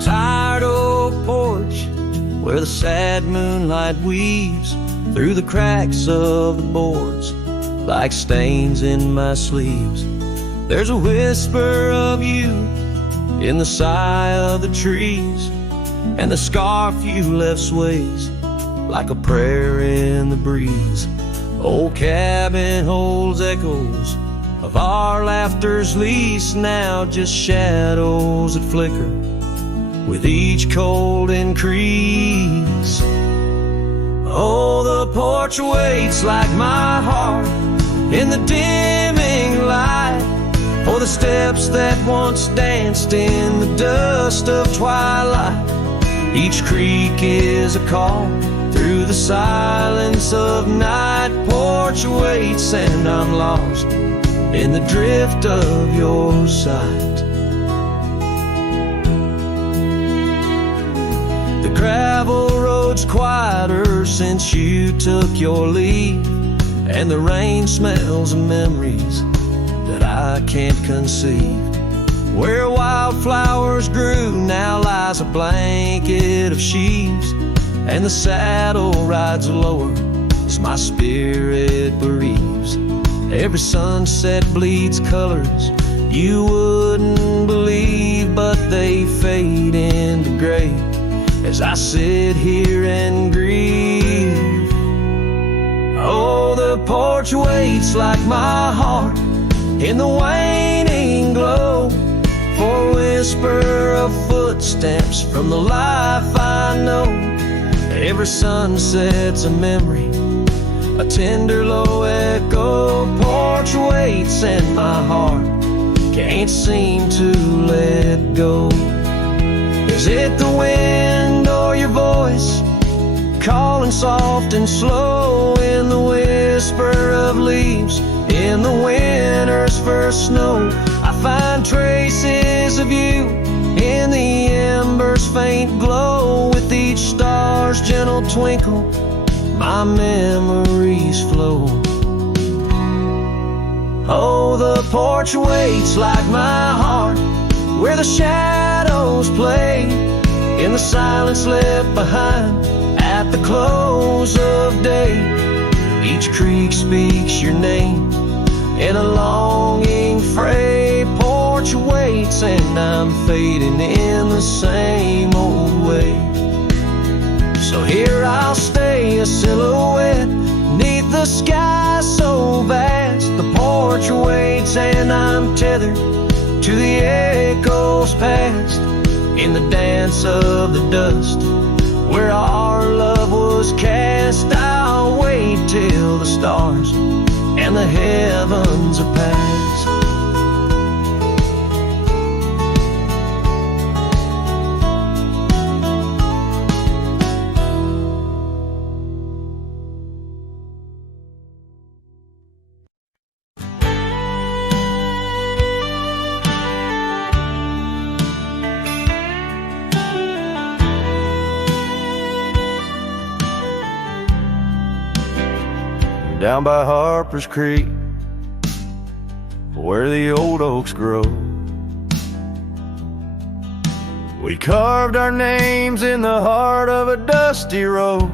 tired old porch where the sad moonlight weaves through the cracks of the boards like stains in my sleeves. There's a whisper of you in the sigh of the trees, and the scarf you left sways like a prayer in the breeze. Old cabin holds echoes of our laughter's lease, now just shadows that flicker with each cold increase. Oh, the porch waits like my heart in the dimming light for the steps that once danced in the dust of twilight. Each creak is a call through the silence of night. Porch waits and I'm lost in the drift of your sight. The gravel road's quieter since you took your leave, and the rain smells of memories that I can't conceive. Where wildflowers grew now lies a blanket of sheaves, and the saddle rides lower as my spirit bereaves. Every sunset bleeds colors you wouldn't believe, but they fade into gray as I sit here and grieve. Oh, the porch waits like my heart in the waning glow for a whisper of footsteps from the life I know. Every sunset's a memory, a tender low echo. Porch waits and my heart can't seem to let go. Is it the wind or your voice calling soft and slow in the whisper of leaves in the winter's first snow? I find traces of you in the embers' faint glow. With each star's gentle twinkle, my memories flow. Oh, the porch waits like my heart where the shadows play in the silence left behind at the close of day. Each creek speaks your name in a longing fray. Porch waits and I'm fading in the same old way. So here I'll stay, a silhouette neath the sky so vast. The porch waits and I'm tethered to the echoes past. In the dance of the dust where our love was cast, I'll wait till the stars and the heavens are past. Down by Harper's Creek, where the old oaks grow, we carved our names in the heart of a dusty road.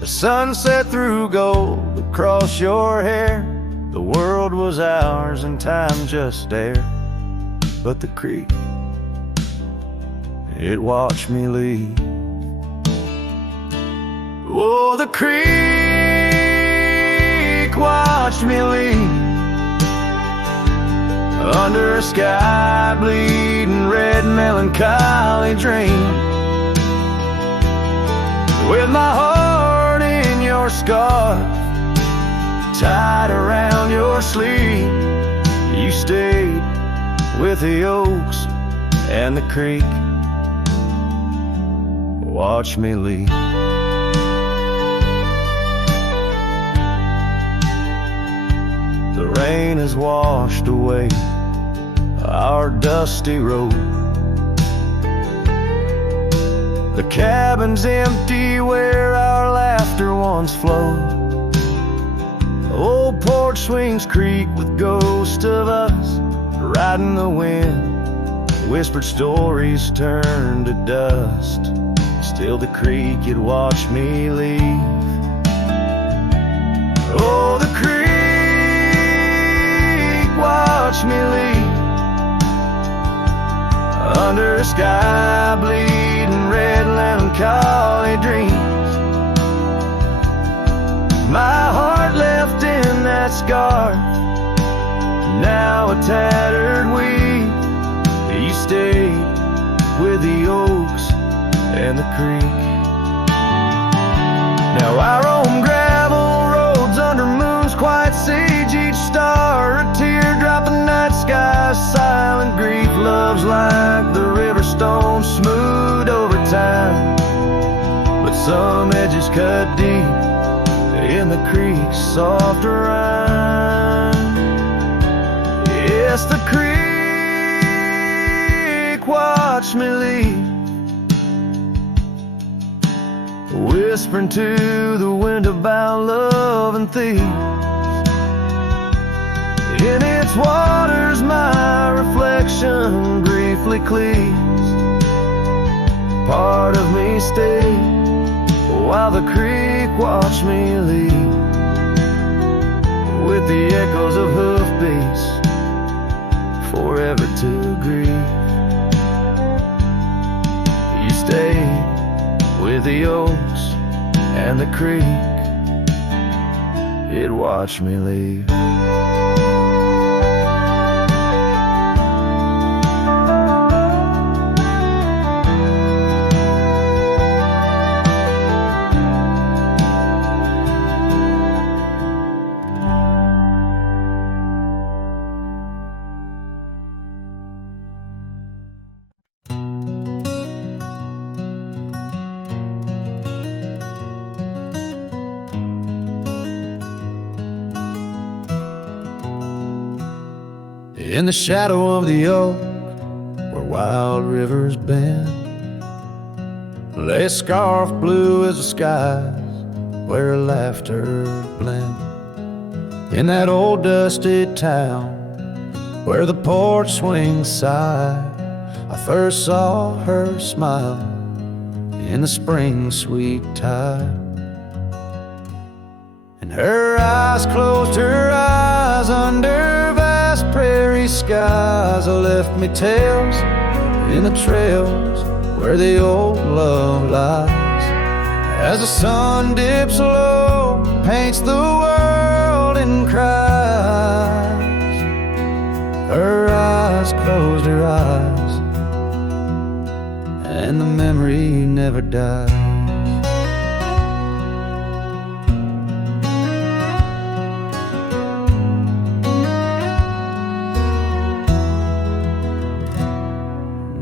The sunset threw gold across your hair. The world was ours and time just stared. But the creek, it watched me leave. Oh, the creek watched me leave under a sky bleeding red melancholy dream, with my heart in your scarf tied around your sleeve. You stayed with the oaks and the creek. Watch me leave. The rain has washed away our dusty road. The cabin's empty where our laughter once flowed. Old porch swings creak with ghosts of us riding the wind Whispered stories turned to dust. Still the creek, you'd watch me leave. Oh, the creek, watch me leave. Under a sky bleeding red, melancholy dreams. My heart left in that scarf, now a tattered weed. You stayed with the oaks and the creek. Now I roam gravel roads under moons quite siege. Each star a teardrop, the night sky silent grief. Love's like the river stone, smooth over time, but some edges cut deep in the creek's soft rhyme. Yes, the creek, watch me leave, whispering to the wind about love and thieves. In its waters my reflection briefly cleaves. Part of me stayed while the creek watched me leave, with the echoes of hoofbeats forever to grieve. You stayed with the oaks and the creek, it watched me leave. In the shadow of the oak, where wild rivers bend, lay a scarf blue as the skies, where laughter blend. In that old dusty town, where the porch swings sigh, I first saw her smile in the spring sweet tide. And her eyes closed, her eyes under vast prairie skies. I left me tales in the trails where the old love lies. As the sun dips low, paints the world in cries. Her eyes closed, her eyes, and the memory never dies.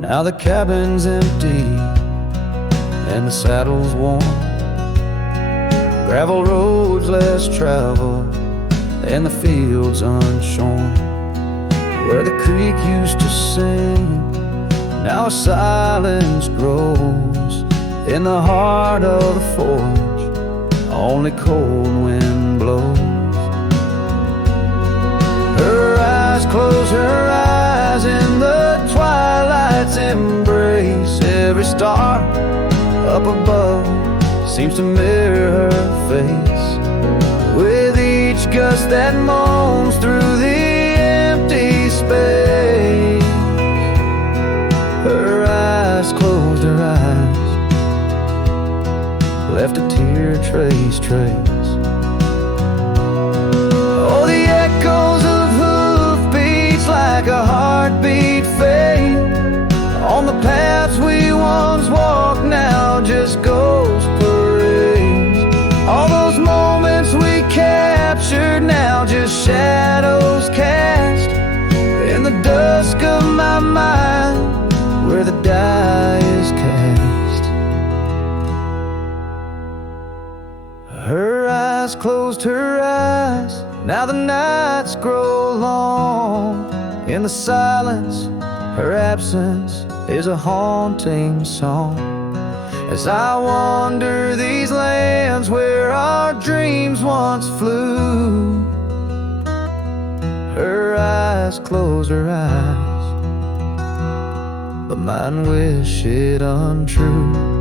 Now the cabin's empty and the saddle's worn, gravel roads less traveled and the fields unshorn. Where the creek used to sing, now silence grows in the heart of the forge, only cold wind blows. Her eyes close, her eyes in the twilight's embrace. Every star up above seems to mirror her face, with each gust that moans through the empty space. Her eyes closed, her eyes left a tear trace. Oh, the echoes of hoofbeats like a heartbeat fade on the paths we once walked, now just ghost parades. All those moments we captured, now just shadows cast in the dusk of my mind, where the die is cast. Her eyes closed, her eyes, now the nights grow long. In the silence, her absence is a haunting song. As I wander these lands where our dreams once flew, her eyes close, her eyes, but mine wish it untrue.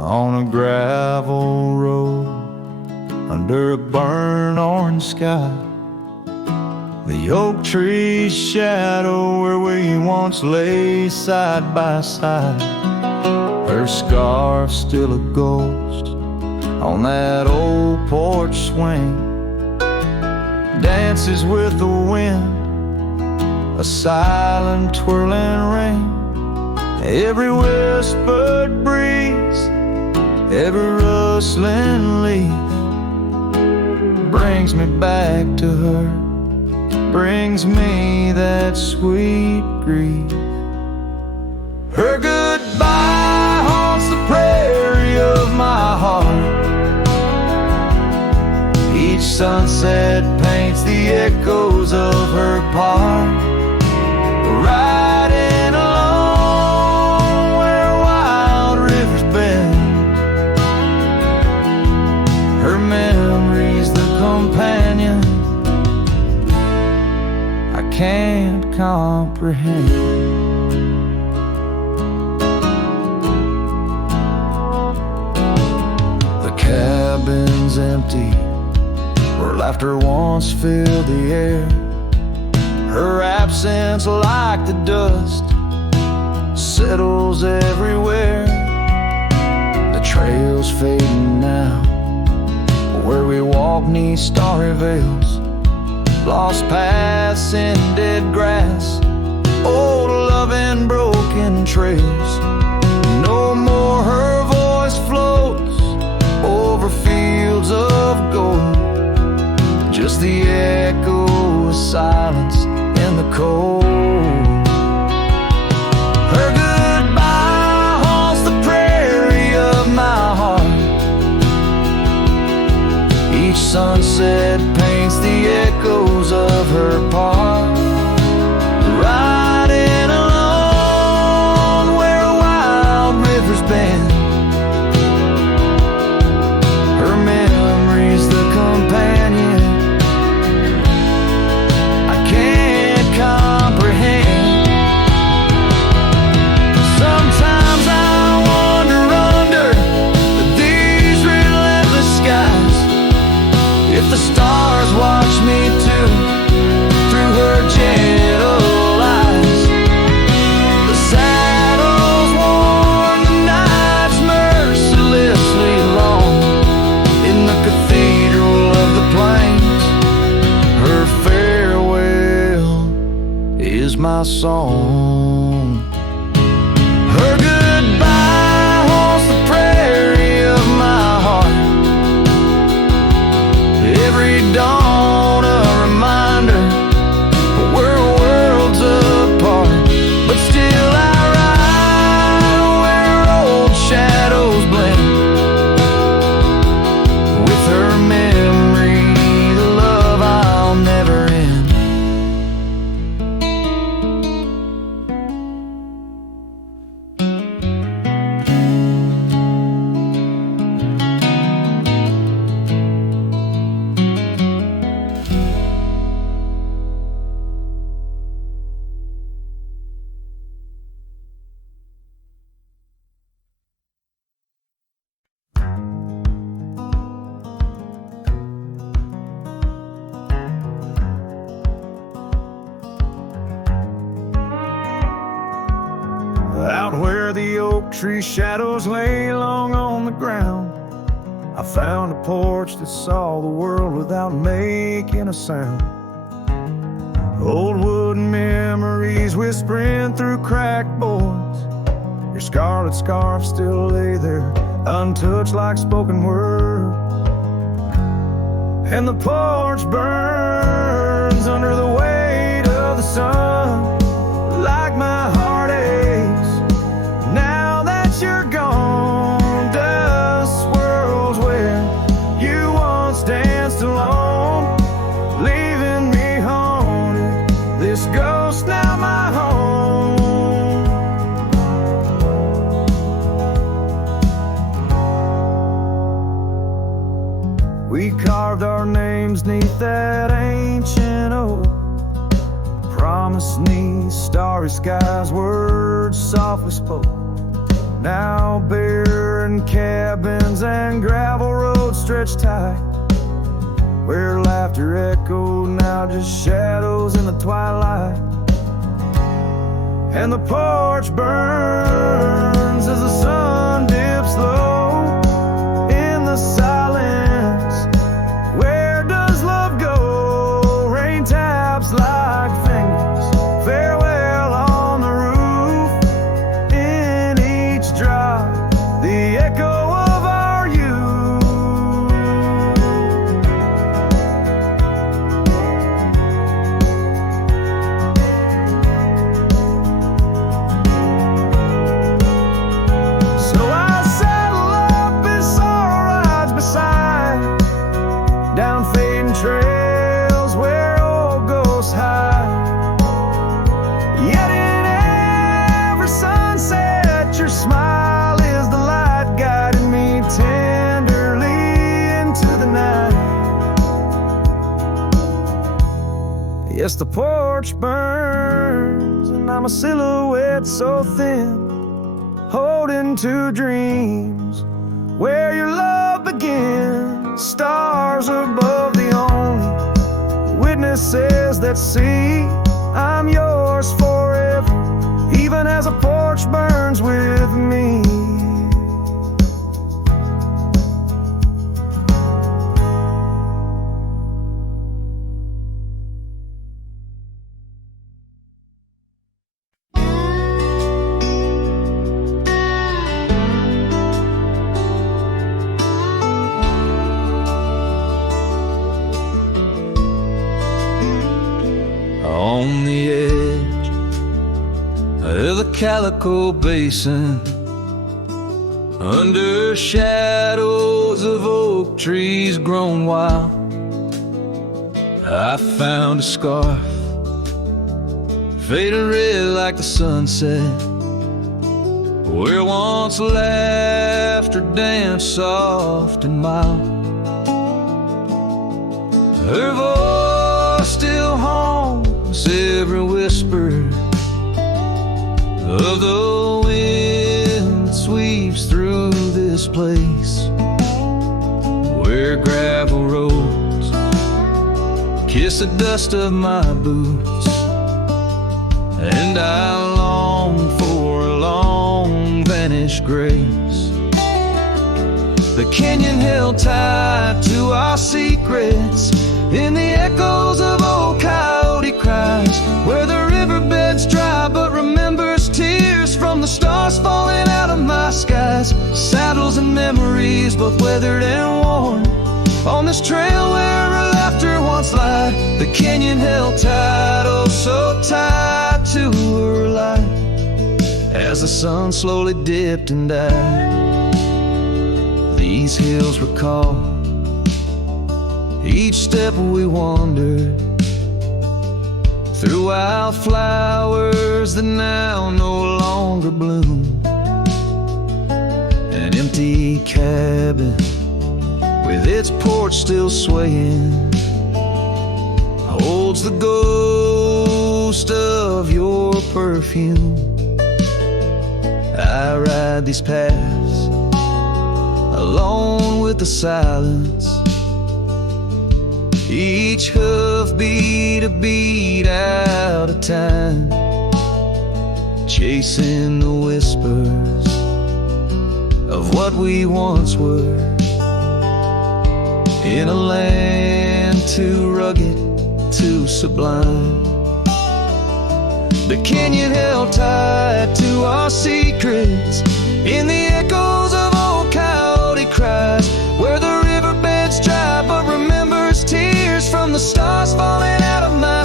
On a gravel road under a burnt orange sky, the oak tree's shadow where we once lay side by side. Her scarf still a ghost on that old porch swing, dances with the wind, a silent twirling ring. Every whispered breeze, every rustling leaf brings me back to her, brings me that sweet grief. Her goodbye haunts the prairie of my heart. Each sunset paints the echoes of her part, riding along where wild rivers bend. Her memory's the companion I can't comprehend. The cabin's empty where laughter once filled the air. Her absence, like the dust, settles everywhere. The trail's fading now, where we walk neath starry veils, lost paths in dead grass, old love and broken trails. No more her voice floats over fields of gold, just the echo of silence in the cold. Her goodbye haunts the prairie of my heart. Each sunset paints the echoes of her part, riding along where wild rivers bend. Her memory's the companion I can't comprehend. Sometimes I wander under these relentless skies, if the stars watch me too, through her gentle eyes. The saddles worn, the nights mercilessly long, in the cathedral of the plains, her farewell is my song. Her goodbye haunts the prairie of my heart. Every dawn a reminder we're worlds apart, but still I ride where old shadows blend. With her memory, the love I'll never end. Out where the oak tree shadows lay long on the ground, I found a porch that saw the world without making a sound. Old wooden memories whispering through cracked boards. Your scarlet scarf still lay there, untouched like spoken word. And the porch burned bends under the weight of the sun, like my heart aches now that you're gone. Dust swirls where you once danced alone, leaving me haunted. This ghost now my home. We carved our names neath that ancient oak, promised 'neath starry skies, words softly spoke. Now barren cabins and gravel roads stretch tight, where laughter echoed, now just shadows in the twilight. And the porch burns as the sun dips low in the silence. Where does love go? Rain taps like fingers, farewell on the roof. In each drop, the echo of our youth. So I saddle up as sorrow rides beside, down fading trails where old ghosts hide. Yet in every sunset, your smile is the light, guiding me tenderly into the night. Yes, the porch burns, and I'm a silhouette so thin, holding to dreams where your love begins. Stars above, the only witnesses that see I'm yours forever, even as a porch burns with me. On the edge of the Calico Basin, under shadows of oak trees grown wild, I found a scarf faded red like the sunset, where once laughter danced soft and mild. Her voice still haunts every whisper of the wind that sweeps through this place, where gravel roads kiss the dust of my boots, and I long for a long vanished grace. The canyon held tight to our secrets in the echoes of old coyote cries, where the riverbed's dry but remembers tears from the stars falling out of my skies. Saddles and memories, both weathered and worn, on this trail where her laughter once lied. The canyon held tight, oh so tight to her light, as the sun slowly dipped and died. These hills recall each step we wandered through wildflowers that now no longer bloom. An empty cabin with its porch still swaying holds the ghost of your perfume. I ride these paths alone with the silence, each hoof beat a beat out of time, chasing the whispers of what we once were, in a land too rugged, too sublime. The canyon held tight to our secrets in the echoes of old coyote cries, where the riverbed's dry but remembers tears from the stars falling out of my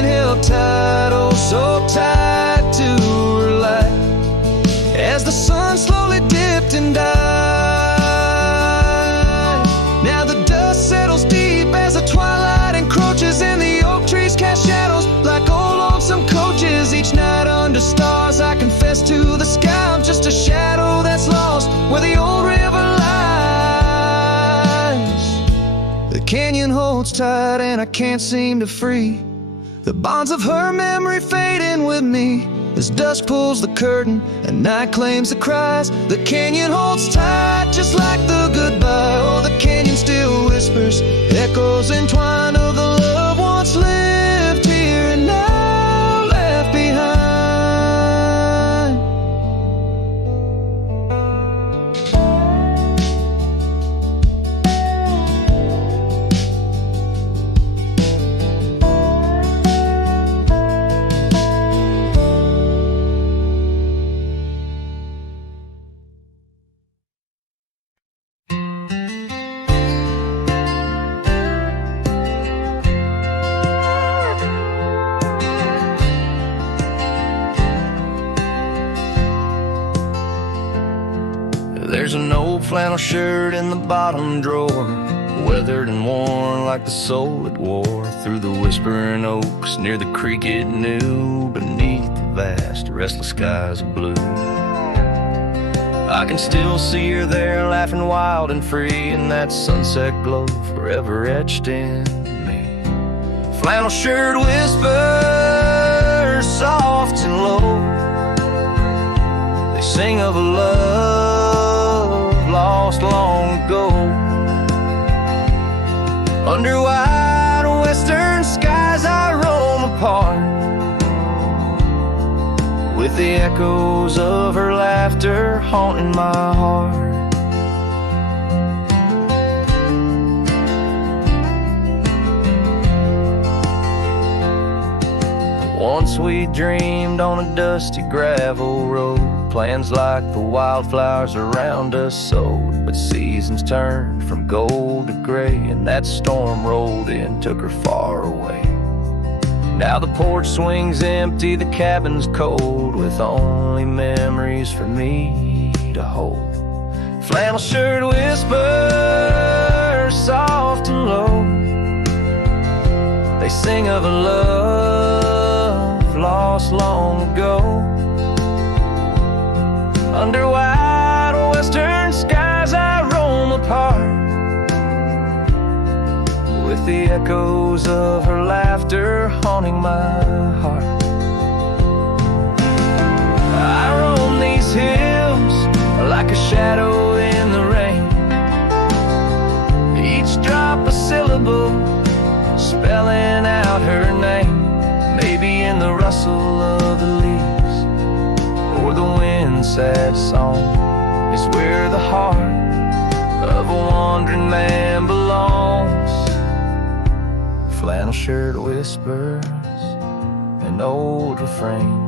canyon held tight, oh so tight to her lap, as the sun slowly dipped and died. Now the dust settles deep as the twilight encroaches, and the oak trees cast shadows like old lonesome coaches. Each night under stars I confess to the sky, I'm just a shadow that's lost where the old river lies. The canyon holds tight and I can't seem to free the bonds of her memory fading with me. As dusk pulls the curtain and night claims the cries, the canyon holds tight just like the goodbye. Oh, the canyon still whispers, echoes entwined of the love once lived here and now left behind. There's an old flannel shirt in the bottom drawer, weathered and worn like the soul it wore through the whispering oaks near the creek it knew, beneath the vast restless skies of blue. I can still see her there, laughing wild and free in that sunset glow forever etched in me. Flannel shirt whispers soft and low, they sing of a love lost long ago. Under wide western skies I roam apart, with the echoes of her laughter haunting my heart. Once we dreamed on a dusty gravel road, plans like the wildflowers around us sowed, but seasons turned from gold to gray, and that storm rolled in, took her far away. Now the porch swings empty, the cabin's cold, with only memories for me to hold. Flannel shirt whispers soft and low, they sing of a love lost long ago. Under wide western skies I roam apart, with the echoes of her laughter haunting my heart. I roam these hills like a shadow in the rain, each drop a syllable spelling out her name. Maybe in the rustle of the leaves or the wind's sad song is where the heart of a wandering man belongs. Flannel shirt whispers, an old refrain,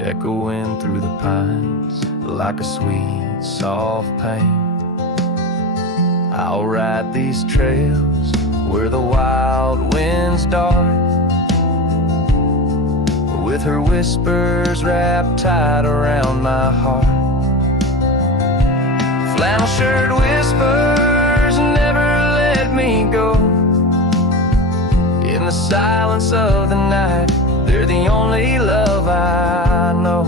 echoing through the pines like a sweet, soft pain. I'll ride these trails where the wild winds dart, with her whispers wrapped tight around my heart. Flannel shirt whispers never let me go. In the silence of the night, they're the only love I know.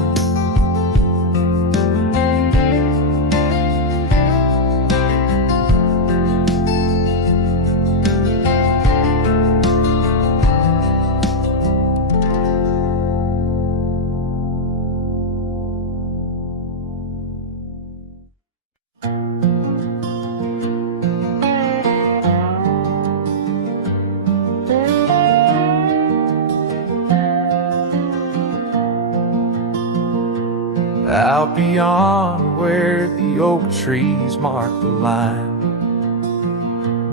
Out beyond where the oak trees mark the line,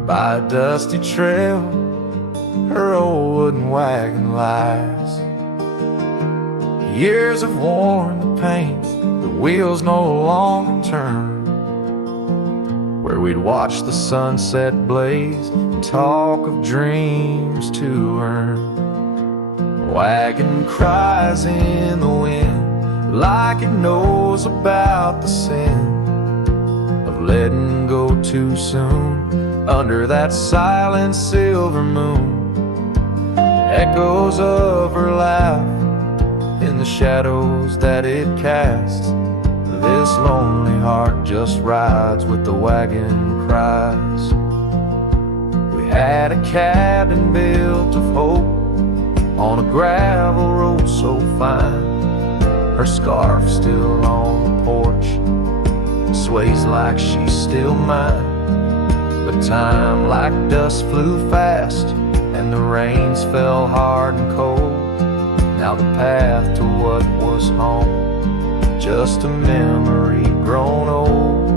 by a dusty trail her old wooden wagon lies. Years have worn the paint, the wheels no longer turn. Where we'd watch the sunset blaze talk of dreams to earn. Wagon cries in the wind like it knows about the sin of letting go too soon. Under that silent silver moon, echoes of her laugh in the shadows that it casts. This lonely heart just rides with the wagon cries. We had a cabin built of hope on a gravel road so fine. Her scarf still on the porch, sways like she's still mine. But time like dust flew fast, and the rains fell hard and cold. Now the path to what was home, just a memory grown old.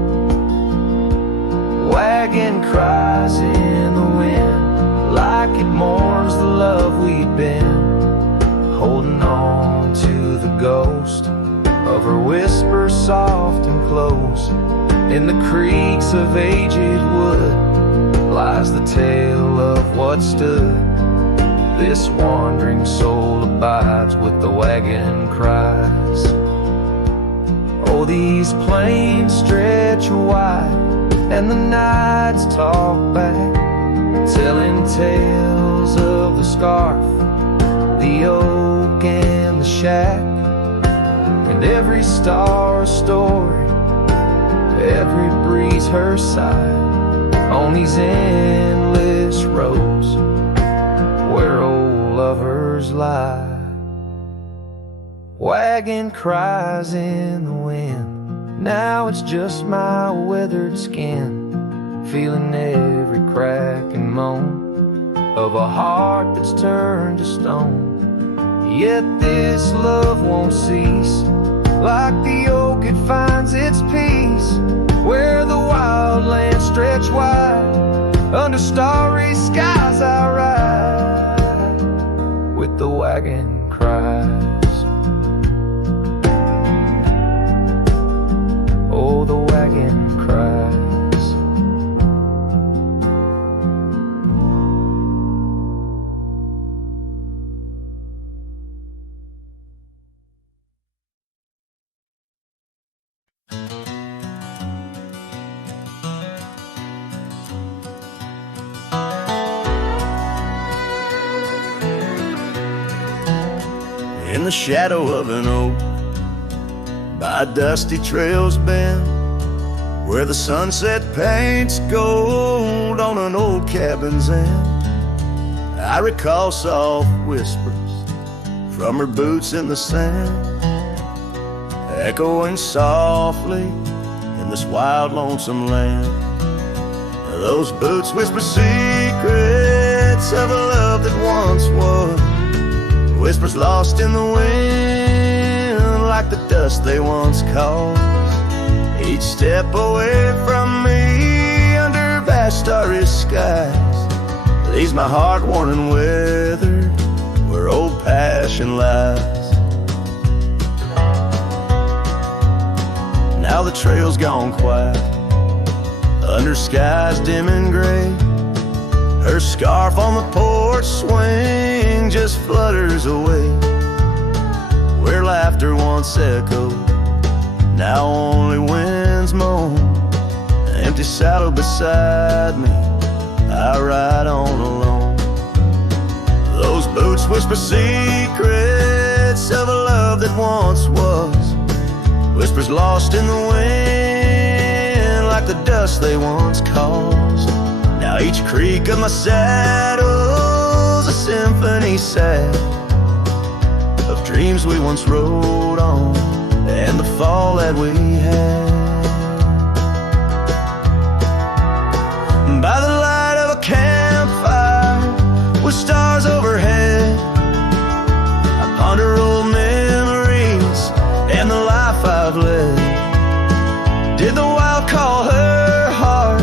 Wagon cries in the wind like it mourns the love we'd been, holding on to the ghost of her whisper soft and close. In the creaks of aged wood lies the tale of what stood. This wandering soul abides with the wagon cries. Oh, these plains stretch wide, and the nights talk back, telling tales of the scarf, the oak and the shack. And every star a story, every breeze her sigh, on these endless roads where old lovers lie. Wagon cries in the wind, now it's just my weathered skin, feeling every crack and moan of a heart that's turned to stone. Yet this love won't cease, like the oak it finds its peace, where the wild lands stretch wide, under starry skies I ride with the wagon cries. Oh, the wagon cries. In the shadow of an oak, by dusty trails bend, where the sunset paints gold on an old cabin's end, I recall soft whispers from her boots in the sand, echoing softly in this wild, lonesome land. Those boots whisper secrets of a love that once was, whispers lost in the wind like the dust they once caused. Each step away from me under vast starry skies leaves my heart worn and weathered where old passion lies. Now the trail's gone quiet under skies dim and gray. Her scarf on the porch swing just flutters away. Where laughter once echoed, now only winds moan. An empty saddle beside me, I ride on alone. Those boots whisper secrets of a love that once was, whispers lost in the wind like the dust they once caused. Now each creak of my saddle's a symphony sad of dreams we once rode on and the fall that we had. By the light of a campfire with stars overhead, I ponder old memories and the life I've led. Did the wild call her heart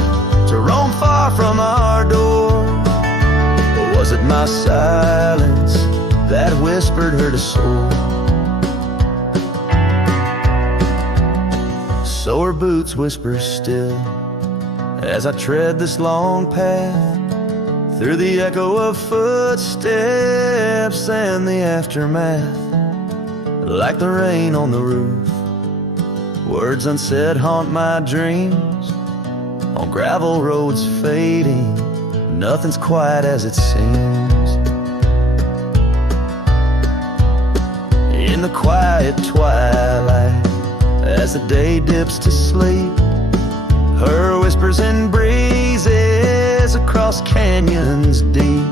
to roam far from our door? Or was it my silence that whispered her to soar? So her boots whisper still as I tread this long path, through the echo of footsteps and the aftermath. Like the rain on the roof, words unsaid haunt my dreams. On gravel roads fading, nothing's quite as it seems. In the quiet twilight, as the day dips to sleep, her whispers and breezes across canyons deep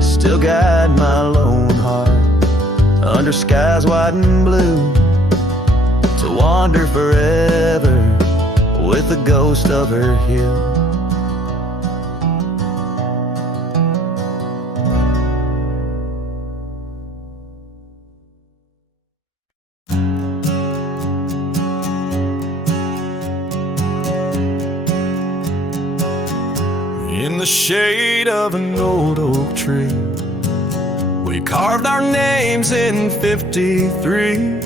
still guide my lone heart under skies white and blue, to wander forever with the ghost of her hill. In the shade of an old oak tree, we carved our names in 53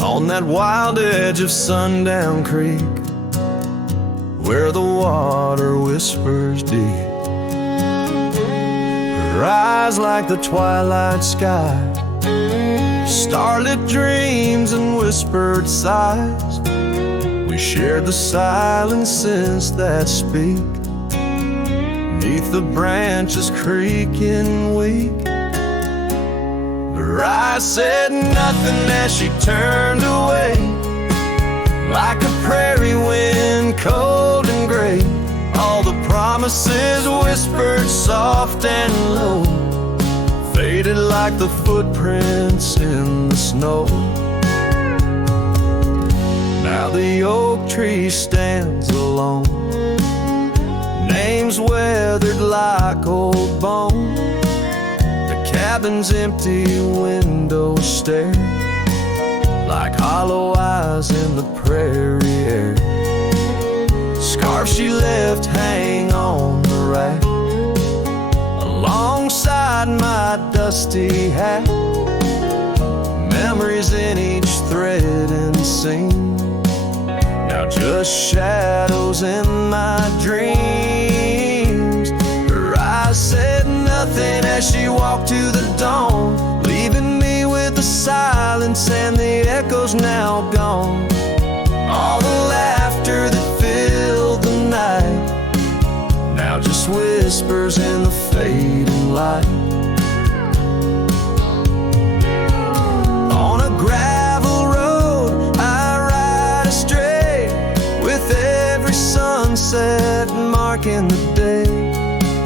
on that wild edge of Sundown Creek, where the water whispers deep. Her eyes like the twilight sky, starlit dreams and whispered sighs. We shared the silences that speak beneath the branches creaking weak. Her eyes said nothing as she turned away, like a prairie wind, cold and gray. All the promises whispered soft and low, faded like the footprints in the snow. Now the oak tree stands alone, names weathered like old bone. The cabin's empty windows stare like hollow eyes in the prairie air. Scarves she left hang on the rack alongside my dusty hat. Memories in each thread and seam, now just shadows in my dreams. Her eyes said nothing as she walked to the dawn, leaving me with the silence and the echoes now gone. All the laughter that filled the night, now just whispers in the fading light. On a gravel road I ride astray, with every sunset marking the day.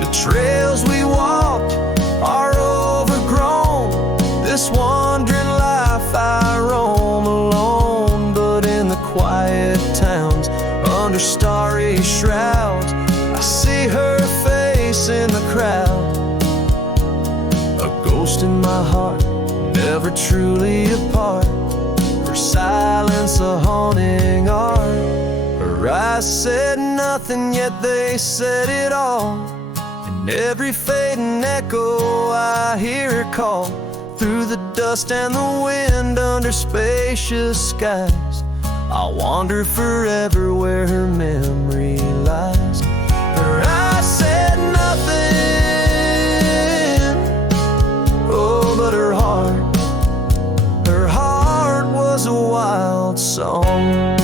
The trails we walked are overgrown, this wandering life I roam alone. But in the quiet towns, under starry shrouds, I see her face in the crowd. A ghost in my heart, never truly apart, her silence a haunting art. Her eyes said nothing, yet they said it all. In every fading echo I hear her call, through the dust and the wind, under spacious skies. I'll wander forever where her memory lies. Her eyes said nothing, oh, but her heart was a wild song.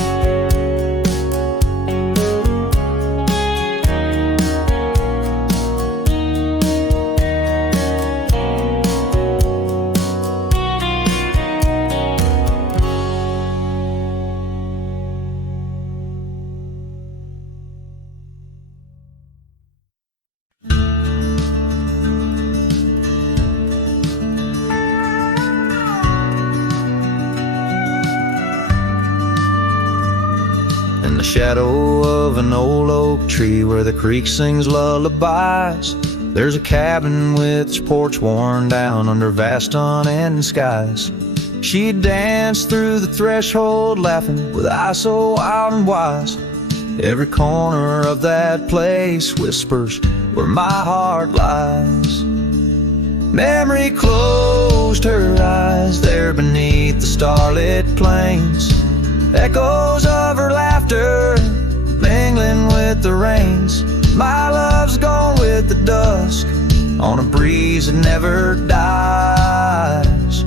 The shadow of an old oak tree where the creek sings lullabies, there's a cabin with its porch worn down under vast unending skies. She danced through the threshold laughing with eyes so wild and wise. Every corner of that place whispers where my heart lies. Memory closed her eyes there beneath the starlit plains, echoes of her laughter mingling with the rains. My love's gone with dusk on a breeze that never dies.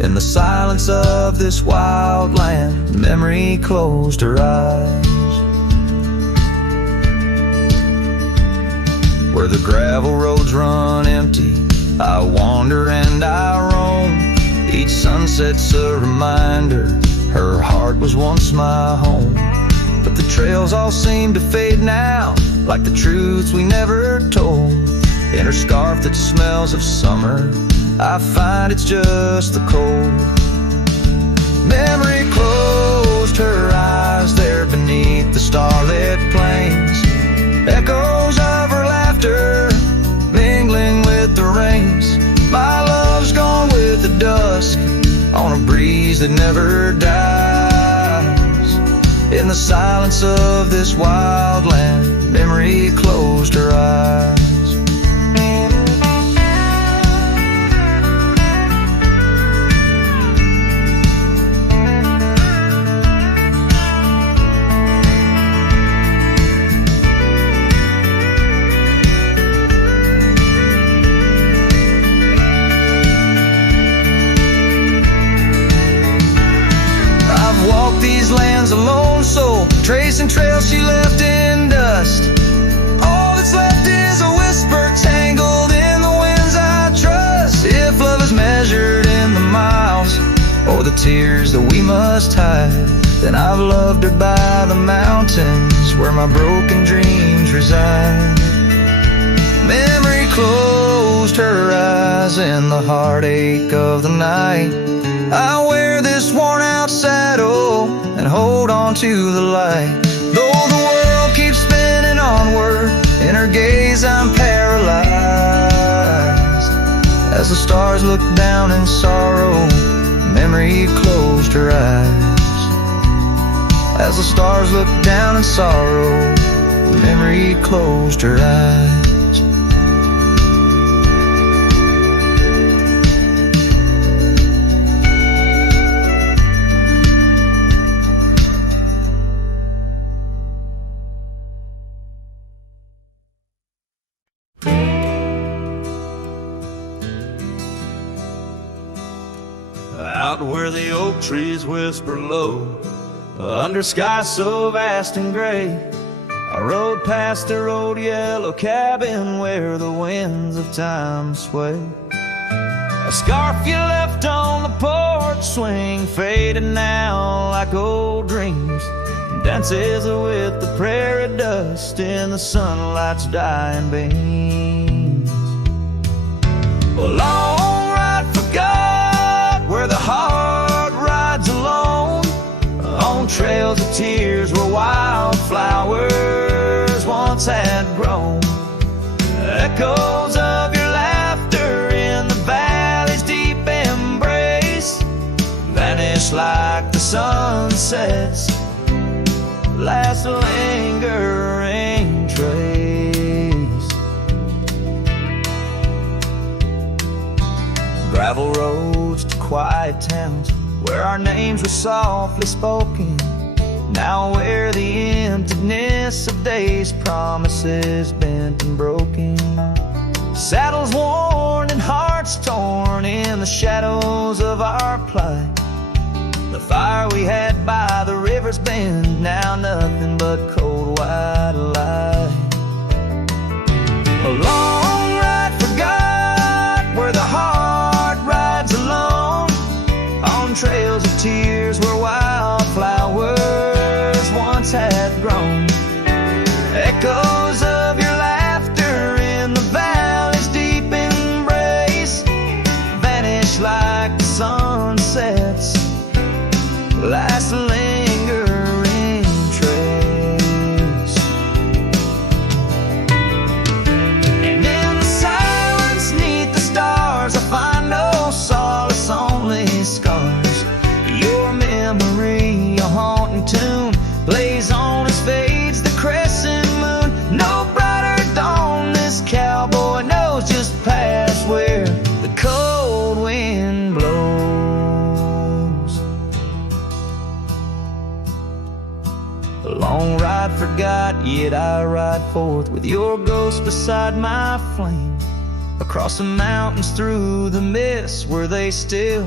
In the silence of this wild land, memory closed her eyes. Where the gravel roads run empty, I wander and I roam. Each sunset's a reminder her heart was once my home. But the trails all seem to fade now, like the truths we never told. In her scarf that smells of summer, I find it's just the cold. Memory closed her eyes there beneath the starlit plains. Echoes of her laughter mingling with the rains. My love's gone with the dusk on a breeze that never dies. In the silence of this wild land, memory closed her eyes. These lands a lone soul, tracing trails she left in dust. All that's left is a whisper tangled in the winds I trust. If love is measured in the miles or the tears that we must hide, then I've loved her by the mountains where my broken dreams reside. Memory closed her eyes in the heartache of the night. I wear this worn out saddle and hold on to the light. Though the world keeps spinning onward, in her gaze I'm paralyzed. As the stars look down in sorrow, memory closed her eyes. As the stars look down in sorrow, memory closed her eyes. Out where the oak trees whisper low, under skies so vast and gray, I rode past the old yellow cabin where the winds of time sway. A scarf you left on the porch swing, faded now like old dreams, dances with the prairie dust in the sunlight's dying beams. A long ride forgot where the heart rides alone, on trails of tears where wildflowers once had grown. Echoes of your laughter in the valley's deep embrace vanish like the sunset's last lingering trace. Gravel roads to quiet towns where our names were softly spoken, now where the emptiness of days' promises bent and broken. Saddles worn and hearts torn in the shadows of our plight. The fire we had by the river's bend, now nothing but cold white light. A long ride forgot where the heart rides alone, on trails of tears where wildflowers once had grown. Echoes of your laughter in the valley's deep embrace vanish like the sunset's last lingering trace. And in the silence neath the stars I find no solace, only scars. Your memory, a haunting tune, plays on as fades the crescent moon. No brighter dawn, this cowboy knows just past where the cold wind blows. forgot, yet I ride forth with your ghost beside my flame. Across the mountains, through the mist, where they still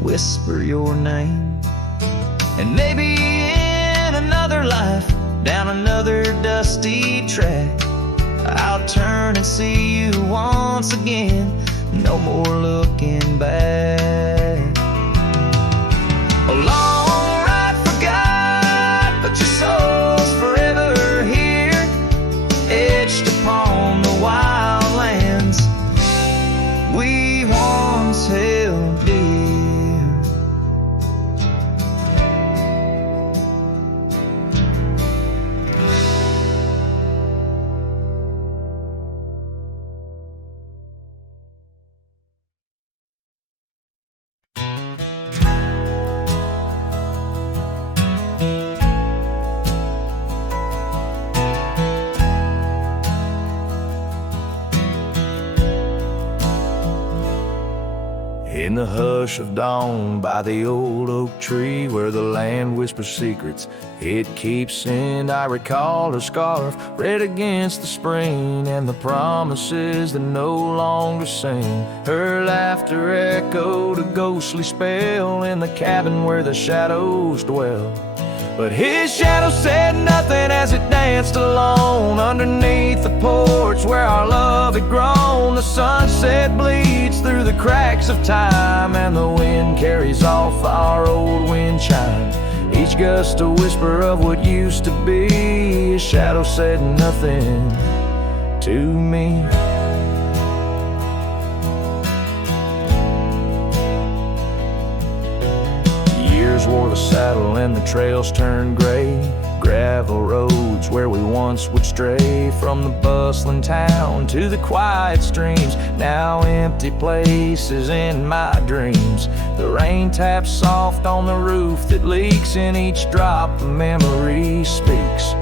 whisper your name. And maybe in another life, down another dusty track, I'll turn and see you once again, no more looking back. A long ride forgot, but your soul's forever here, etched upon the wild lands we once held dear. In the hush of dawn, by the old oak tree, where the land whispers secrets it keeps in, I recall her scarf red against the spring, and the promises that no longer sing. Her laughter echoed a ghostly spell in the cabin where the shadows dwell. But his shadow said nothing as it danced alone underneath the porch where our love had grown. The sunset bleeds through the cracks of time, and the wind carries off our old wind chime. Each gust a whisper of what used to be. His shadow said nothing to me. Years wore the saddle and the trails turned gray. Gravel roads where we once would stray, from the bustling town to the quiet streams, now empty places in my dreams. The rain taps soft on the roof that leaks, in each drop a memory speaks.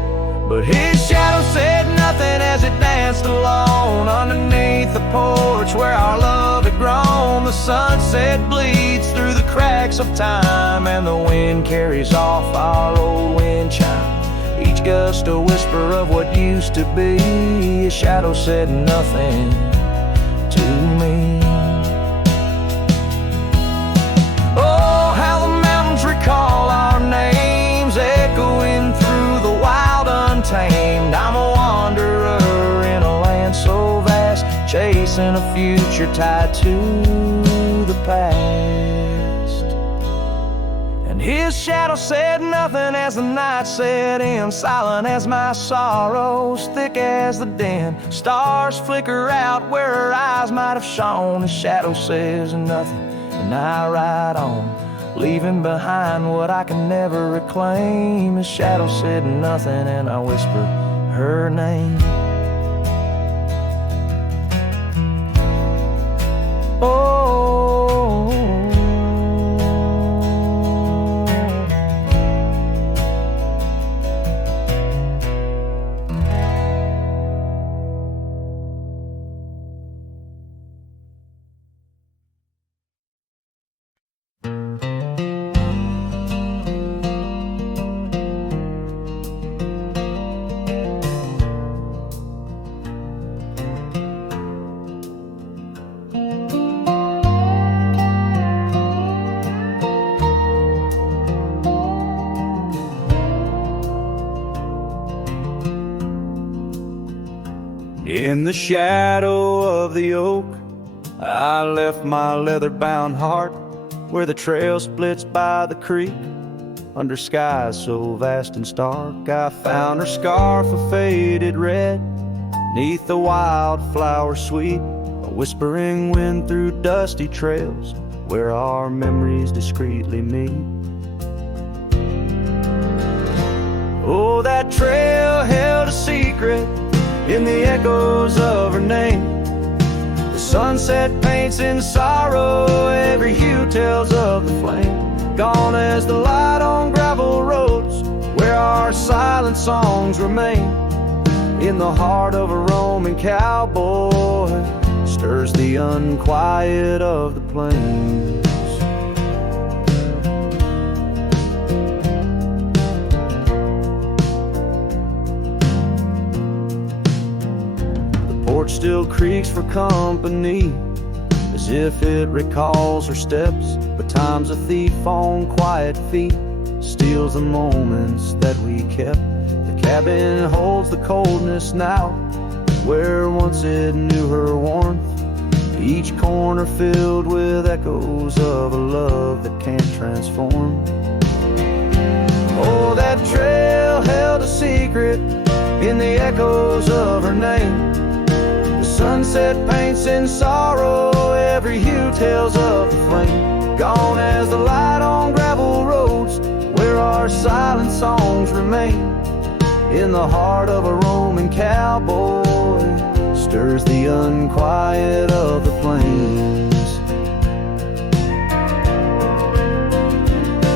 But his shadow said nothing as it danced alone underneath the porch where our love had grown. The sunset bleeds through the cracks of time, and the wind carries off our old wind chime. Each gust a whisper of what used to be. His shadow said nothing to me. Oh, how the mountains recall our names, echoing through the wild untamed. I'm a wanderer in a land so vast, chasing a future tied to the past. And his shadow said nothing as the night set in, silent as my sorrows, thick as the din. Stars flicker out where her eyes might have shone. His shadow says nothing, and I ride on, leaving behind what I can never reclaim. His shadow said nothing, and I whispered her name. Oh, in the shadow of the oak, I left my leather-bound heart where the trail splits by the creek. Under skies so vast and stark, I found her scarf of faded red, 'neath the wildflower sweet, a whispering wind through dusty trails where our memories discreetly meet. Oh, that trail held a secret in the echoes of her name. The sunset paints in sorrow, every hue tells of the flame. Gone as the light on gravel roads where our silent songs remain. In the heart of a Roman cowboy stirs the unquiet of the plains. creaks for company, as if it recalls her steps. But time's a thief on quiet feet, steals the moments that we kept. The cabin holds the coldness now, where once it knew her warmth. Each corner filled with echoes of a love that can't transform. Oh, that trail held a secret in the echoes of her name. The sunset paints in sorrow, every hue tells of the flame. Gone as the light on gravel roads, where our silent songs remain. In the heart of a Roman cowboy stirs the unquiet of the plains.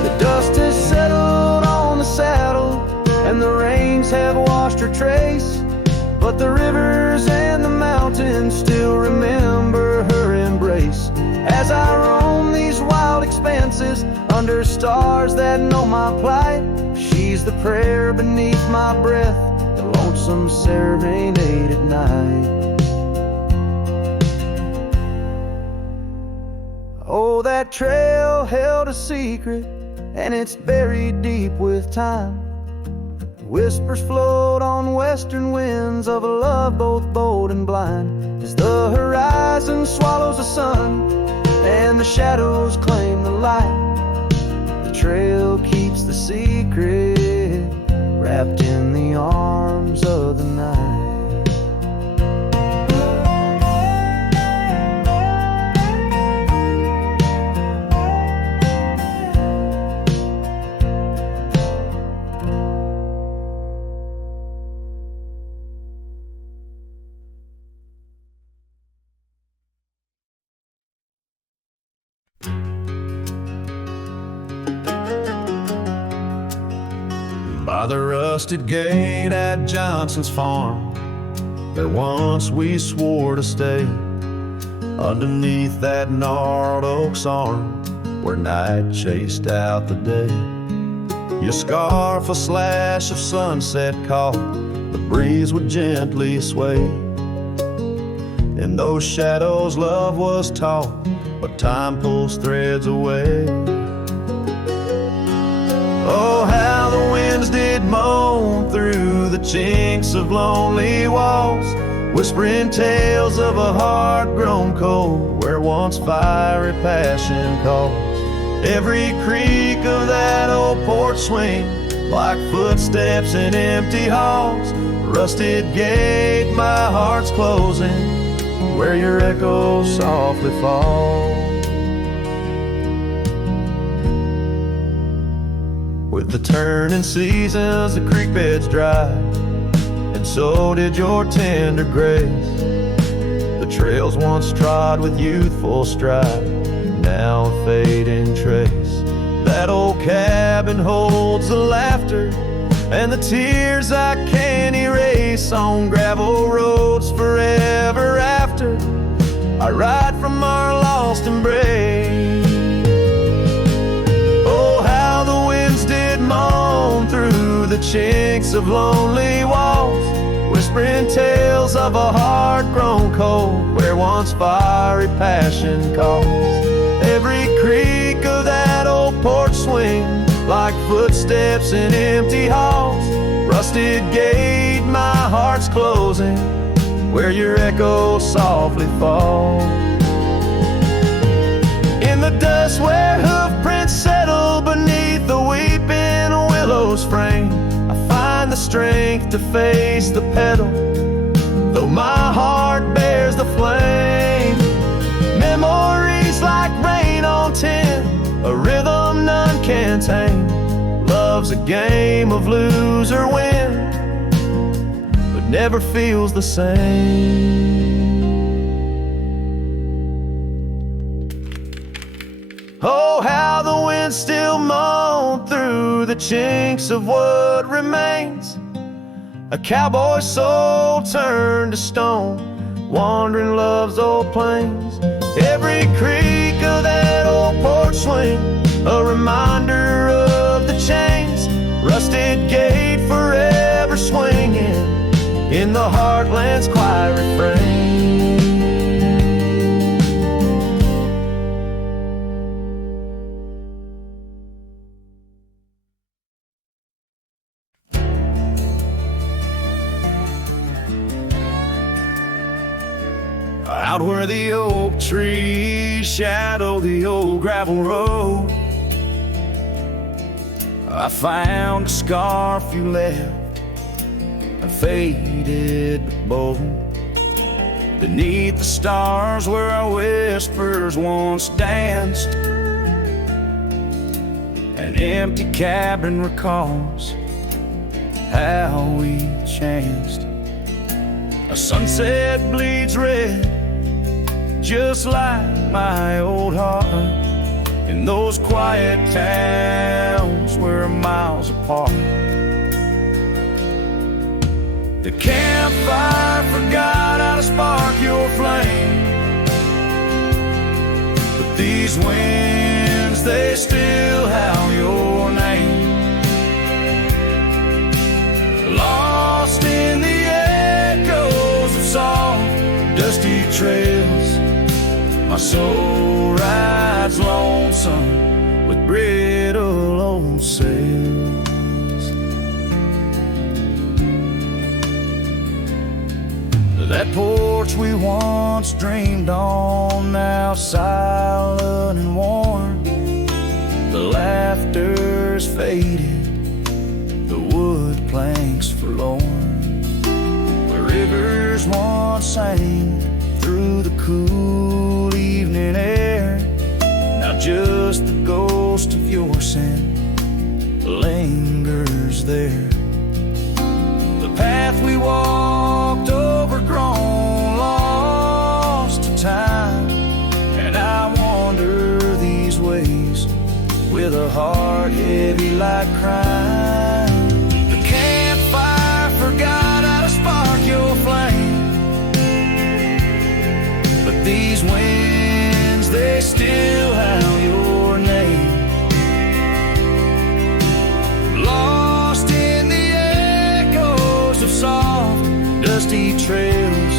The dust has settled on the saddle, and the rains have washed her trace. But the rivers and the mountains still remember her embrace. As I roam these wild expanses, under stars that know my plight, she's the prayer beneath my breath, the lonesome serenade at night. Oh, that trail held a secret, and it's buried deep with time. Whispers float on western winds of a love both bold and blind, as the horizon swallows the sun and the shadows claim the light. The trail keeps the secret, wrapped in the arms of the night. By the rusted gate at Johnson's farm, there once we swore to stay. Underneath that gnarled oak's arm, where night chased out the day. Your scarf a slash of sunset caught, the breeze would gently sway. In those shadows love was taught, but time pulls threads away. Oh, how the winds did moan through the chinks of lonely walls, whispering tales of a heart grown cold, where once fiery passion calls. Every creak of that old porch swing, like footsteps in empty halls. Rusted gate, my heart's closing, where your echoes softly fall. With the turning seasons, the creek beds dry, and so did your tender grace. The trails once trod with youthful stride, now a fading trace. That old cabin holds the laughter and the tears I can't erase. On gravel roads forever after, I ride from our lost embrace. Oh, how the winds did moan through the chinks of lonely walls, whispering tales of a heart grown cold, where once fiery passion calls. Every creak of that old porch swing, like footsteps in empty halls. Rusted gate, my heart's closing, where your echoes softly fall. In the dust where hoof prints settle beneath the weeping willow's frame, I find the strength to face the pedal, though my heart bears the flame. Memories like rain on tin, a rhythm none can tame. Love's a game of lose or win, but never feels the same. Oh, how the wind still moan through the chinks of what remains. A cowboy's soul turned to stone, wandering love's old plains. Every creak of that old porch swing, a reminder of the chains. Rusted gate forever swinging in the heartland's quiet refrain. out where the oak trees shadow the old gravel road. I found a scarf you left, a faded but bold, beneath the stars where our whispers once danced. An empty cabin recalls how we chanced. A sunset bleeds red, just like my old heart, in those quiet towns we're miles apart. The campfire forgot how to spark your flame, but these winds, they still howl your name. Lost in the echoes of soft, dusty trails, my soul rides lonesome with brittle old sails. That porch we once dreamed on, now silent and warm. The laughter's faded, the wood planks forlorn. Where rivers once sang through the cool evening air, now just the ghost of your scent lingers there. The path we walked, overgrown, lost to time, and I wander these ways with a heart heavy like crime. The campfire forgot how to spark your flame, but these winds, they still howl your name. Lost in the echoes of soft, dusty trails,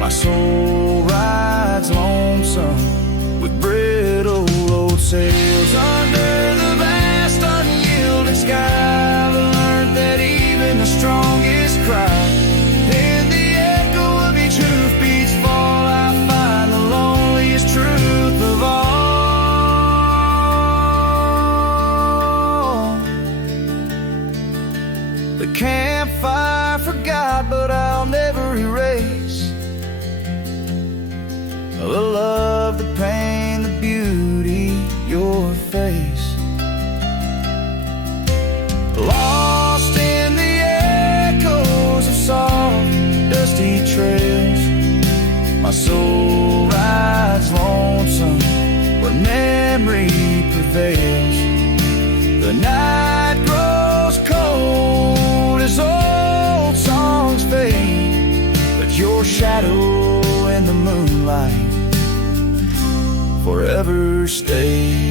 my soul rides lonesome with brittle old sails. Under the vast unyielding sky, I've learned that even the strongest cry, in the echo of each hoofbeat's fall, I find the loneliest truth of all. The campfire forgot, but I'll never erase the love, the pain, the beauty, your face. Lost in the echoes of soft, dusty trails, my soul rides lonesome where memory prevails. The night grows cold as old songs fade, but your shadow in the moonlight forever stay.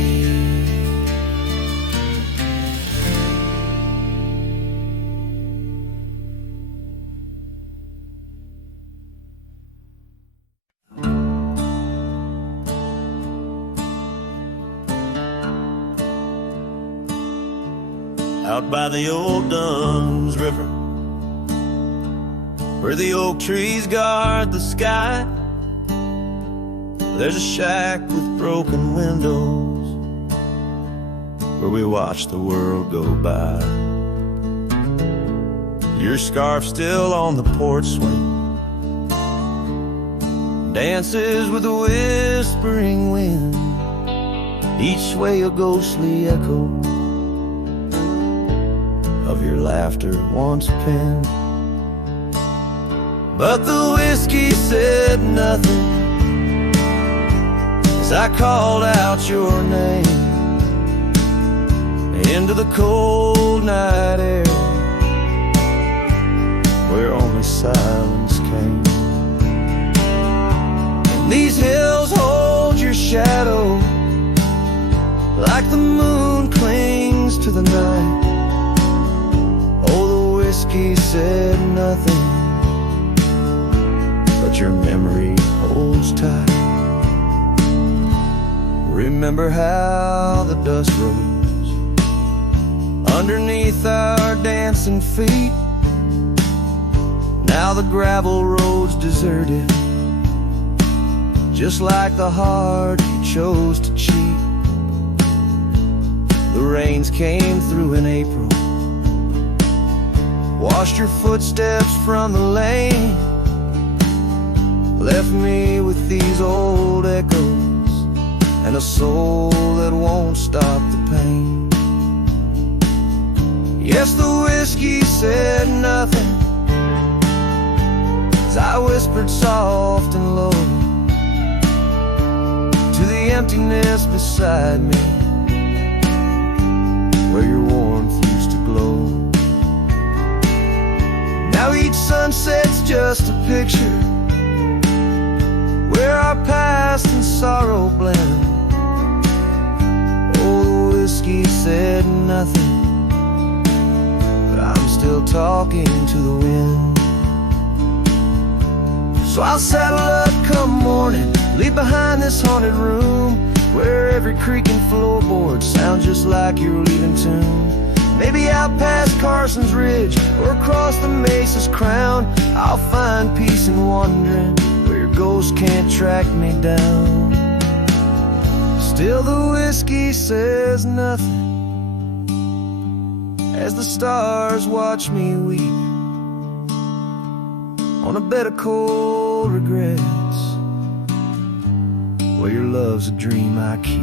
Out by the old Duns River, where the oak trees guard the sky, there's a shack with broken windows where we watch the world go by. Your scarf still on the porch swing, dances with the whispering wind, each way a ghostly echo of your laughter once penned. But the whiskey said nothing as I called out your name into the cold night air where only silence came. And these hills hold your shadow like the moon clings to the night. Oh, the whiskey said nothing, but your memory holds tight. Remember how the dust rose underneath our dancing feet. Now the gravel road's deserted, just like the heart you chose to cheat. The rains came through in April, washed your footsteps from the lane, left me with these old echoes and a soul that won't stop the pain. Yes, the whiskey said nothing as I whispered soft and low to the emptiness beside me, where your warmth used to glow. Now each sunset's just a picture where our past and sorrow blend. Oh, the whiskey said nothing, but I'm still talking to the wind. So I'll saddle up come morning, leave behind this haunted room where every creaking floorboard sounds just like you're leaving tune. Maybe out past Carson's Ridge or across the Mesa's crown, I'll find peace in wandering where your ghost can't track me down. Still the whiskey says nothing as the stars watch me weep on a bed of cold regrets where your love's a dream I keep.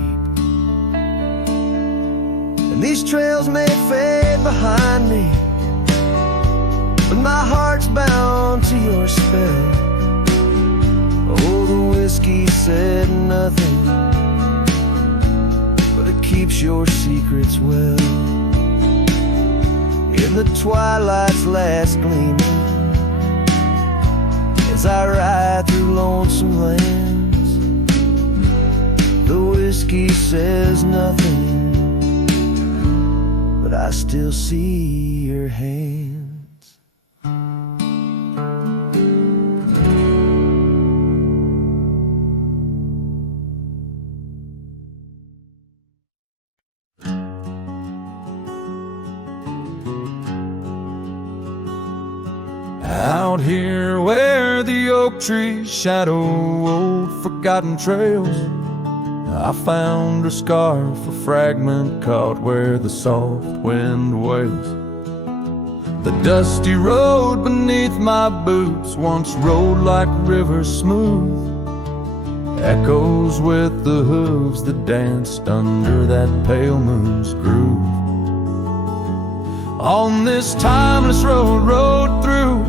And these trails may fade behind me, but my heart's bound to your spell. Oh, the whiskey said nothing, but it keeps your secrets well. In the twilight's last gleaming, as I ride through lonesome lands, the whiskey says nothing, but I still see your hands. Out here where the oak trees shadow old forgotten trails, I found a scarf, a fragment caught where the soft wind wails. The dusty road beneath my boots once rolled like rivers smooth, echoes with the hooves that danced under that pale moon's groove. On this timeless road, rode through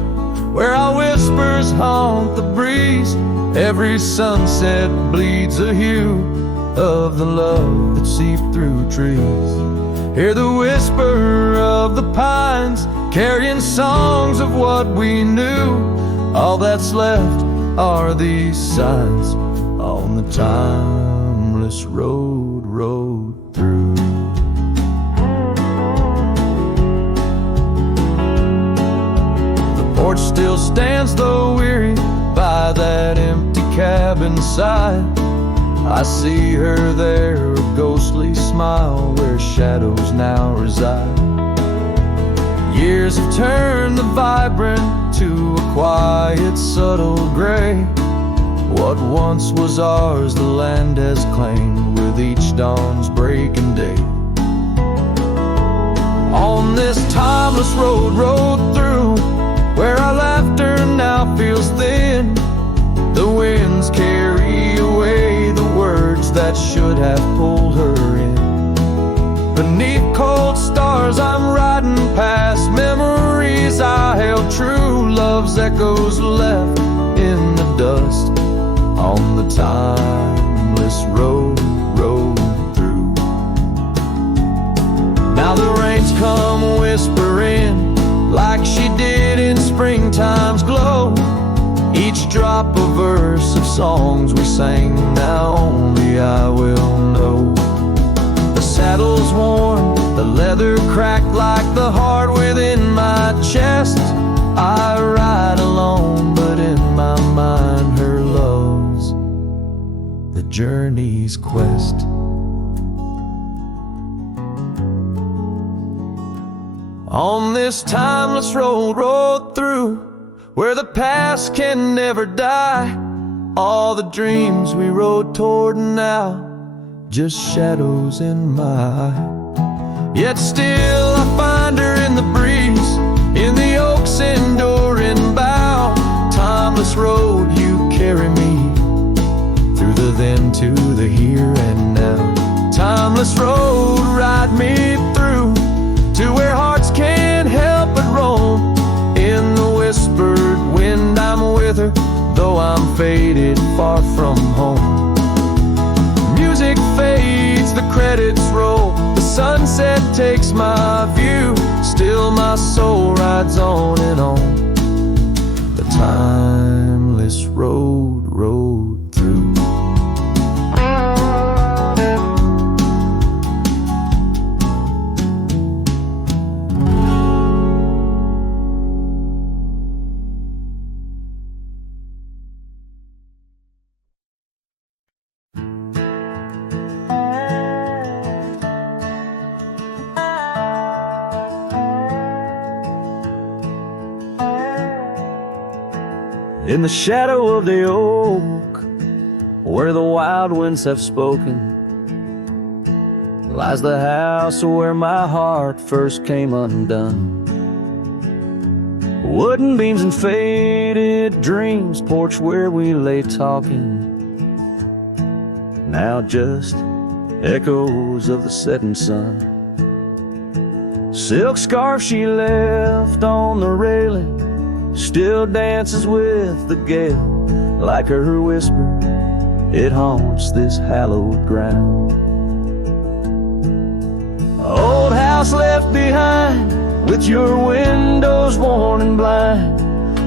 where our whispers haunt the breeze. Every sunset bleeds a hue of the love that seeped through trees. Hear the whisper of the pines carrying songs of what we knew. All that's left are these signs on the timeless road, rode through. Porch still stands though weary by that empty cabin side. I see her there, a ghostly smile where shadows now reside. Years have turned the vibrant to a quiet, subtle gray. What once was ours, the land has claimed with each dawn's breaking day. On this timeless road, rode through where our laughter now feels thin. The winds carry away the words that should have pulled her in. Beneath cold stars I'm riding past memories I held true. Love's echoes left in the dust on the timeless road, rode through. Now the rains come whispering like she did in springtime's glow. Each drop a verse of songs we sang, now only I will know. The saddle's worn, the leather cracked like the heart within my chest. I ride alone, but in my mind her love's the journey's quest. On this timeless road, rode through where the past can never die. All the dreams we rode toward now, just shadows in my eye. Yet still I find her in the breeze, in the oak's enduring bough. Timeless road, you carry me through the then to the here and now. Timeless road, ride me through to where hearts can't help but roam. In the whispered wind I'm with her, though I'm faded far from home. Music fades, the credits roll, the sunset takes my view. Still my soul rides on and on, the timeless road through. In the shadow of the oak, where the wild winds have spoken, lies the house where my heart first came undone. Wooden beams and faded dreams, porch where we lay talking, now just echoes of the setting sun. Silk scarf she left on the railing still dances with the gale. Like her whisper, it haunts this hallowed ground. Old house left behind, with your windows worn and blind.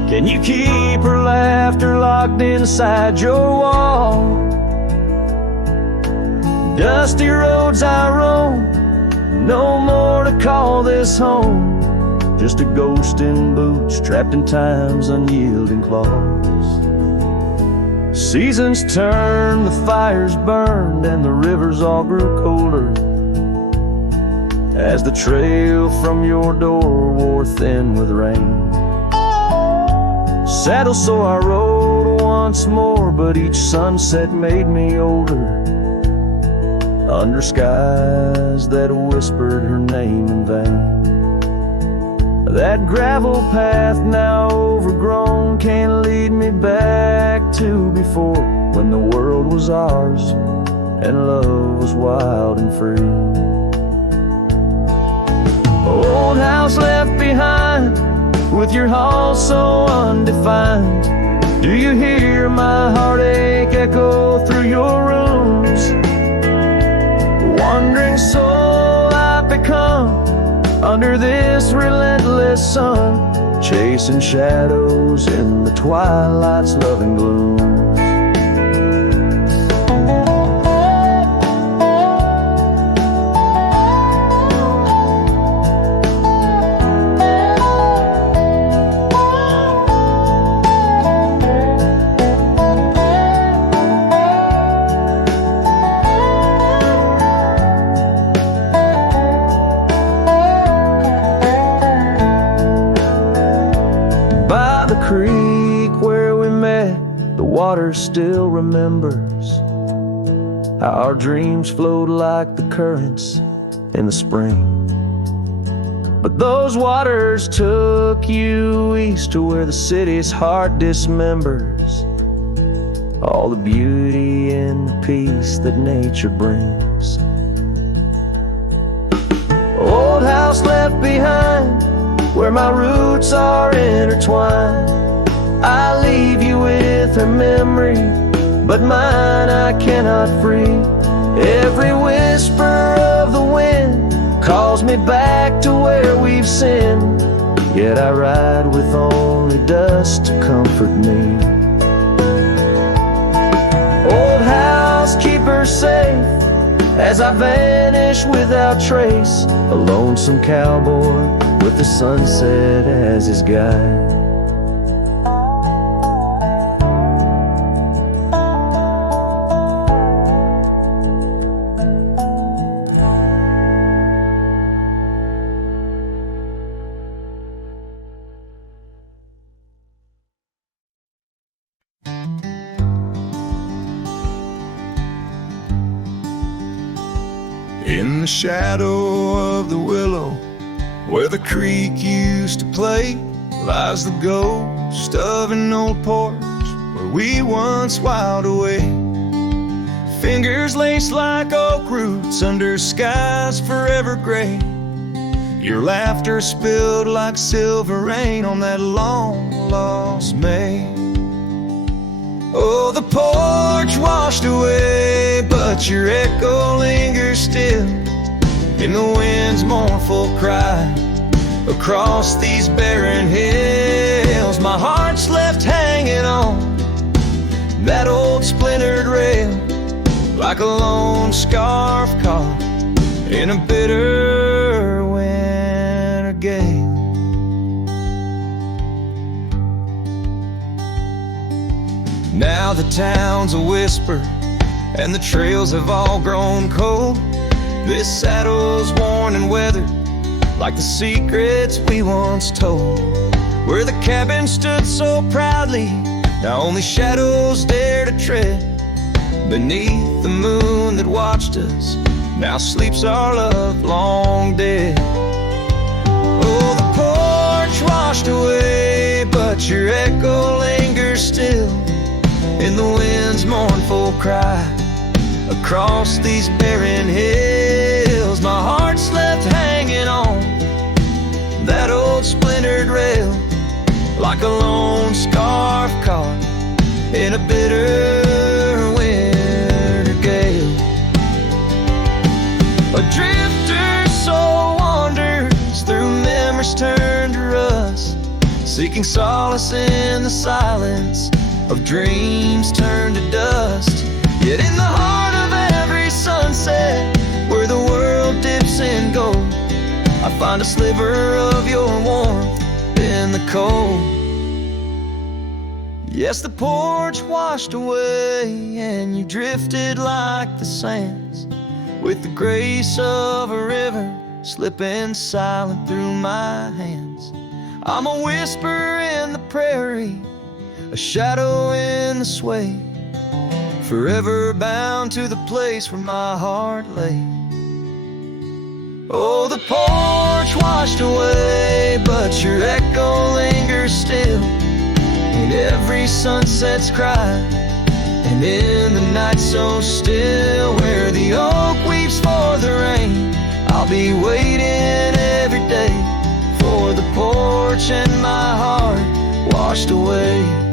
Can you keep her laughter locked inside your wall? Dusty roads I roam, no more to call this home. Just a ghost in boots, trapped in time's unyielding claws. Seasons turned, the fires burned, and the rivers all grew colder as the trail from your door wore thin with rain. Saddle so I rode once more, but each sunset made me older, under skies that whispered her name in vain. That gravel path now overgrown can't lead me back to before, when the world was ours and love was wild and free. Old house left behind, with your hall so undefined. Do you hear my heartache echo through your rooms? Wandering soul I've become under this relentless sun, chasing shadows in the twilight's loving gloom. Water still remembers how our dreams flowed like the currents in the spring. But those waters took you east to where the city's heart dismembers all the beauty and the peace that nature brings. Old house left behind, where my roots are intertwined. I leave you with her memory, but mine I cannot free. Every whisper of the wind calls me back to where we've sinned, yet I ride with only dust to comfort me. Old house, keep her safe as I vanish without trace, a lonesome cowboy with the sunset as his guide. In the shadow of the willow, where the creek used to play, lies the ghost of an old porch where we once whiled away. Fingers laced like oak roots under skies forever gray. Your laughter spilled like silver rain on that long-lost May. Oh, the porch washed away, but your echo lingers still in the wind's mournful cry across these barren hills. My heart's left hanging on that old splintered rail, like a lone scarf caught in a bitter winter gale. Now the town's a whisper and the trails have all grown cold. This saddle's worn and weathered like the secrets we once told. Where the cabin stood so proudly, now only shadows dare to tread beneath the moon that watched us. Now sleeps our love long dead. Oh, the porch washed away, but your echo lingers still in the wind's mournful cry across these barren hills. My heart's left hanging on that old splintered rail, like a lone scarf caught in a bitter winter gale. A drifter soul wanders through memories turned to rust, seeking solace in the silence of dreams turned to dust. Yet in the heart of every sunset, where the world dips in gold, I find a sliver of your warmth in the cold. Yes, the porch washed away and you drifted like the sands, with the grace of a river slipping silent through my hands. I'm a whisper in the prairie, a shadow in the sway, forever bound to the place where my heart lay. Oh, the porch washed away, but your echo lingers still in every sunset's cry, and in the night so still, where the oak weeps for the rain. I'll be waiting every day for the porch and my heart washed away.